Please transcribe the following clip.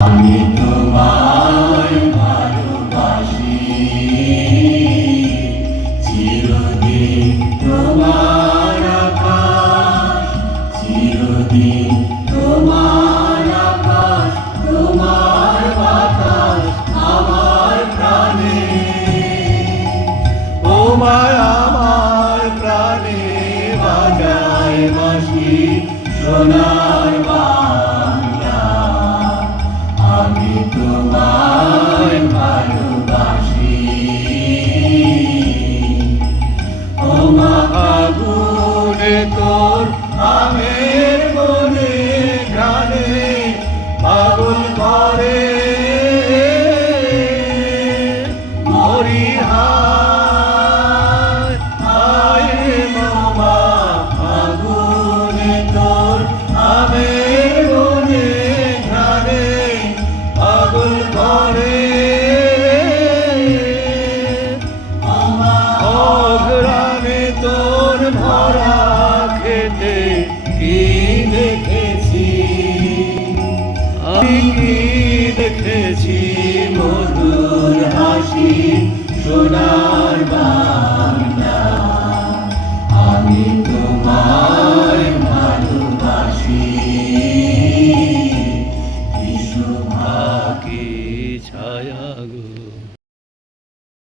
আমি তোমায় ভালোবাসি, চিরদিন তোমার আকাশ, চিরদিন তোমার আকাশ, তোমার বাতাস আমার প্রাণে। তোমায় আমার প্রাণে বাজায় বাঁশি সোনার বাংলা। আমি তোমায় ভালোবাসি। ও মা আগুনে তোর আমের মনে গানে পাগল করে মরি হায় হায় রে মা আগুনে তোর আমের মনে গানে পাগল করে অঘ্রাণে তোর ভরা খেতে কি দেখেছি আমি, কি দেখেছি মধুর হাসি সোনার বাংলা। আমি তোমায়